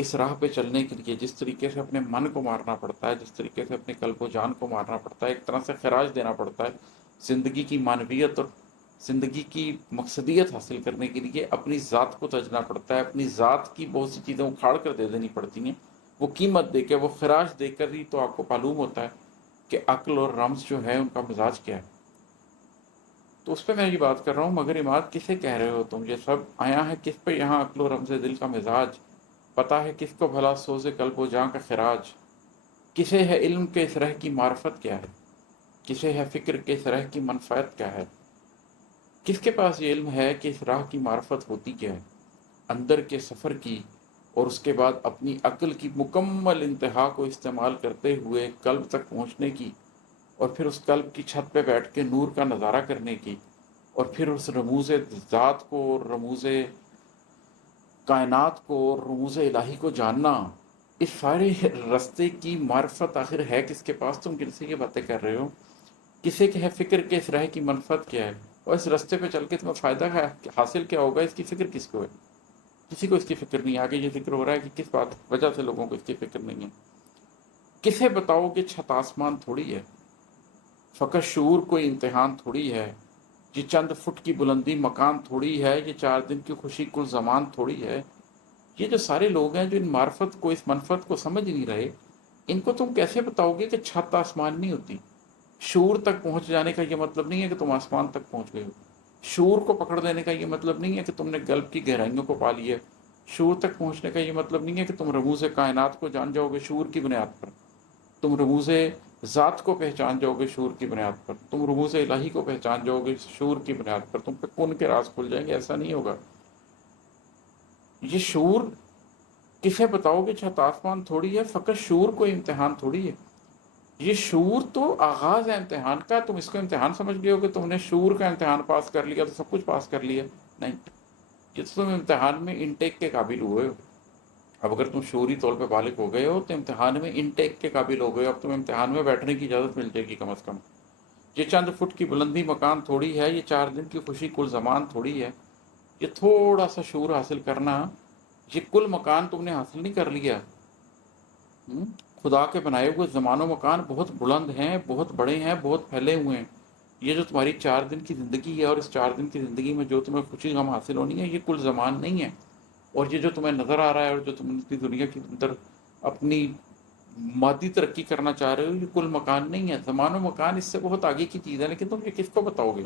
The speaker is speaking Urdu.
اس راہ پہ چلنے کے لیے جس طریقے سے اپنے من کو مارنا پڑتا ہے، جس طریقے سے اپنے قلب و جان کو مارنا پڑتا ہے، ایک طرح سے خراج دینا پڑتا ہے، زندگی کی معنویت اور زندگی کی مقصدیت حاصل کرنے کے لیے اپنی ذات کو تجنا پڑتا ہے، اپنی ذات کی بہت سی چیزیں اکھاڑ کر دے دینی پڑتی ہیں، وہ قیمت دے کے، وہ خراج دے کر ہی تو آپ کو معلوم ہوتا ہے کہ عقل اور رمز جو ہے ان کا مزاج کیا ہے۔ تو اس پہ میں یہ بات کر رہا ہوں، مگر عماد کسے کہہ رہے ہو تم؟ یہ سب آیا ہے کس پہ یہاں؟ عقل و رمز دل کا مزاج پتہ ہے کس کو بھلا سوز قلب و جاں کا خراج؟ کسے ہے علم کے اس رہ کی معرفت کیا ہے؟ کسے ہے فکر کے اس رہ کی منفعت کیا ہے؟ کس کے پاس یہ علم ہے کہ اس راہ کی معرفت ہوتی کیا ہے؟ اندر کے سفر کی، اور اس کے بعد اپنی عقل کی مکمل انتہا کو استعمال کرتے ہوئے قلب تک پہنچنے کی، اور پھر اس قلب کی چھت پہ بیٹھ کے نور کا نظارہ کرنے کی، اور پھر اس رموز ذات کو، رموز کائنات کو، رموز الہی کو جاننا۔ اس سارے رستے کی معرفت آخر ہے کس کے پاس؟ تم کن سے یہ باتیں کر رہے ہو؟ کسے کہ ہے فکر کے اس راہ کی منفعت کیا ہے؟ اور اس رستے پہ چل کے تمہیں فائدہ ہے حاصل کیا ہوگا؟ اس کی فکر کس کو ہے؟ کسی کو اس کی فکر نہیں ہے۔ آگے یہ ذکر ہو رہا ہے کہ کس بات وجہ سے لوگوں کو اس کی فکر نہیں ہے۔ کسے بتاؤ کہ چھت آسمان تھوڑی ہے، فقط شعور کوئی امتحان تھوڑی ہے، یہ چند فٹ کی بلندی مکان تھوڑی ہے، یہ 4 دن کی خوشی کل زمان تھوڑی ہے۔ یہ جو سارے لوگ ہیں جو ان معرفت کو، اس منفعت کو سمجھ نہیں رہے، ان کو تم کیسے بتاؤ گے کہ چھت آسمان نہیں ہوتی؟ شعور تک پہنچ جانے کا یہ مطلب نہیں ہے کہ تم آسمان تک پہنچ گئے ہو۔ شعور کو پکڑ لینے کا یہ مطلب نہیں ہے کہ تم نے قلب کی گہرائیوں کو پا لیا ہے۔ شعور تک پہنچنے کا یہ مطلب نہیں ہے کہ تم رموز کائنات کو جان جاؤ گے شعور کی بنیاد پر۔ تم رموز ذات کو پہچان جاؤ گے شعور کی بنیاد پر۔ تم رموز الہی کو پہچان جاؤ گے شعور کی بنیاد پر۔ تم پہ کن کے راز کھل جائیں گے، ایسا نہیں ہوگا۔ یہ شعور کسے بتاؤ کہ چھت آسمان تھوڑی ہے، فقط شعور کوئی امتحان تھوڑی ہے۔ یہ شعور تو آغاز ہے امتحان کا۔ تم اس کو امتحان سمجھ گئے ہو کہ تم نے شعور کا امتحان پاس کر لیا تو سب کچھ پاس کر لیا؟ نہیں، یہ تو تم امتحان میں انٹیک کے قابل ہوئے ہو۔ اب اگر تم شعوری طور پہ بالغ ہو گئے ہو تو امتحان میں انٹیک کے قابل ہو گئے ہو۔ اب تمہیں امتحان میں بیٹھنے کی اجازت مل جائے گی کم از کم۔ یہ چند فٹ کی بلندی مکان تھوڑی ہے، یہ 4 دن کی خوشی کل زمان تھوڑی ہے۔ یہ تھوڑا سا شعور حاصل کرنا، یہ کل مکان تم نے حاصل نہیں کر لیا۔ ہم؟ خدا کے بنائے ہوئے زمان و مکان بہت بلند ہیں، بہت بڑے ہیں، بہت پھیلے ہوئے ہیں۔ یہ جو تمہاری 4 دن کی زندگی ہے، اور اس 4 دن کی زندگی میں جو تمہیں خوشی غم حاصل ہونی ہے، یہ کل زمان نہیں ہے۔ اور یہ جو تمہیں نظر آ رہا ہے، اور جو تم اپنی دنیا کے اندر اپنی مادی ترقی کرنا چاہ رہے ہو، یہ کل مکان نہیں ہے۔ زمان و مکان اس سے بہت آگے کی چیز ہے، لیکن تم یہ کس کو بتاؤ گے؟